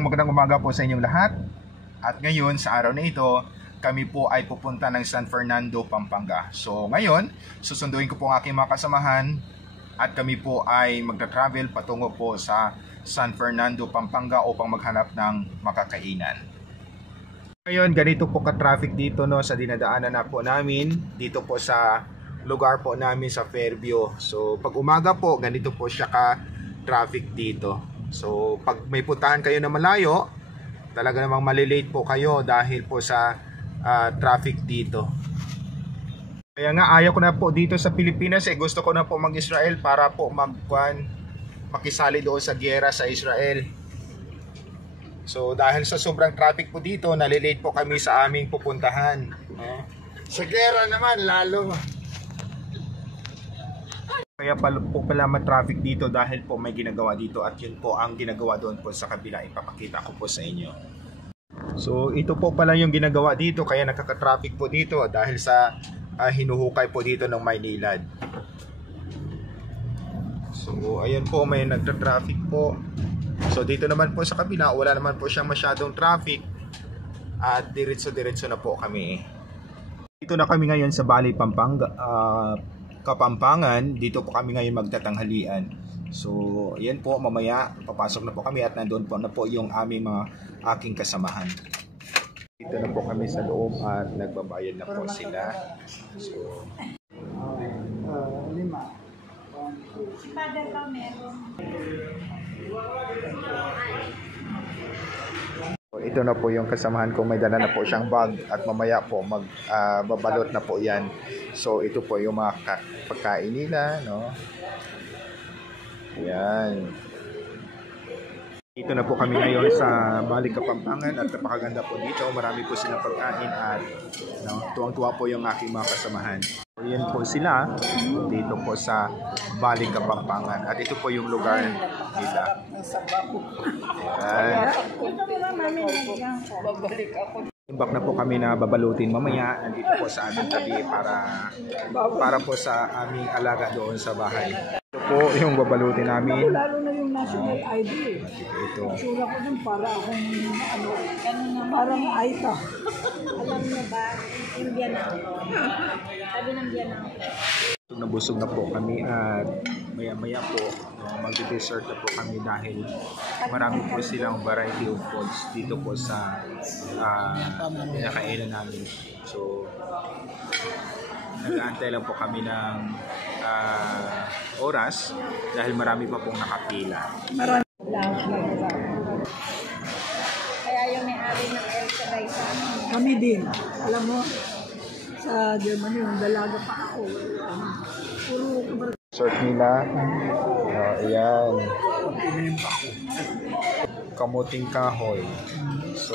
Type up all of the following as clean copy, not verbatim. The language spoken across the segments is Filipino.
Magandang umaga po sa inyong lahat. At ngayon, sa araw na ito, kami po ay pupunta ng San Fernando, Pampanga. So ngayon, susunduin ko po ang aking mga kasamahan at kami po ay magta-travel patungo po sa San Fernando, Pampanga upang maghanap ng makakainan. Ngayon, ganito po ka-traffic dito sa dinadaanan na po namin dito po sa lugar po namin sa Fairview. So pag umaga po, ganito po siya ka-traffic dito. So pag may puntahan kayo na malayo, talaga namang malilate po kayo dahil po sa traffic dito. Kaya nga ayaw ko na po dito sa Pilipinas, gusto ko na po mag-Israel para po makisali doon sa giyera sa Israel. So dahil sa sobrang traffic po dito, nalilate po kami sa aming pupuntahan. Sa giyera naman lalo. Kaya po pala traffic dito dahil po may ginagawa dito at yun po ang ginagawa doon po sa kabila. Ipapakita ko po sa inyo. So ito po pala yung ginagawa dito kaya nakaka-traffic po dito dahil sa hinuhukay po dito ng Maynilad. So ayun po, may nagtra-traffic po. So dito naman po sa kabila wala naman po siyang masyadong traffic at diretso-diretso na po kami. Dito na kami ngayon sa Bali, Pampanga, Kapampangan. Dito po kami ngayon magtatanghalian. So yan po, mamaya papasok na po kami at nandoon po na po yung aming aking kasamahan. Dito na po kami sa loob at nagbabayad na po sila. So lima. Si Father pa meron. Ito na po yung kasamahan ko, may dala na po siyang bag at mamaya po magbabalot na po yan. So ito po yung mga pagkain nila, no? Yan. Dito na po kami ngayon sa Bali, Kapampangan at napakaganda po dito. Marami po silang pagkain at tuwang-tuwa po yung aking mga kasamahan. So, yan po sila dito po sa Bali, Kapampangan at ito po yung lugar nila. Yan. Imbak na po kami na babalutin mamaya nandito po sa aming tabi para po sa aming alaga doon sa bahay. Ito po yung babalutin namin. Lalo na yung national ID. Ito. Sura ko dun para akong parang Aita. Alam mo ba, yung Vietnam. Sabi ng Vietnam. Nabusog na po kami at maya-maya po mag-dessert na po kami dahil marami po silang variety of foods dito po sa pinakainan namin. So nag-aantay lang po kami ng oras dahil marami pa pong nakapila. Kaya yung may-ari ng El Shaddai sa amin. Kami din. Alam mo, sa Germany, yung dalaga pa ako. Puro Dessert nila. Ayan. Kamuting kahoy. So,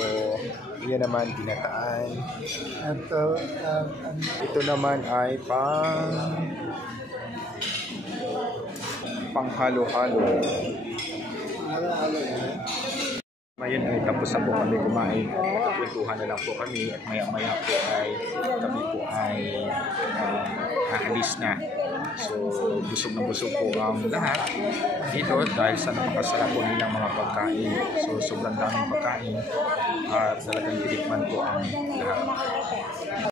yan naman ginataan. At ito naman ay panghalo-halo. Ngayon ay tapos na po kami kumain. Kwentuhan na lang po kami at maya-maya po ay kami po ay aalis na. So busog na busog po ang lahat dito dahil sa napakasarap po nilang mga pagkain. So sobrang daming pagkain at talagang titikman po ang lahat.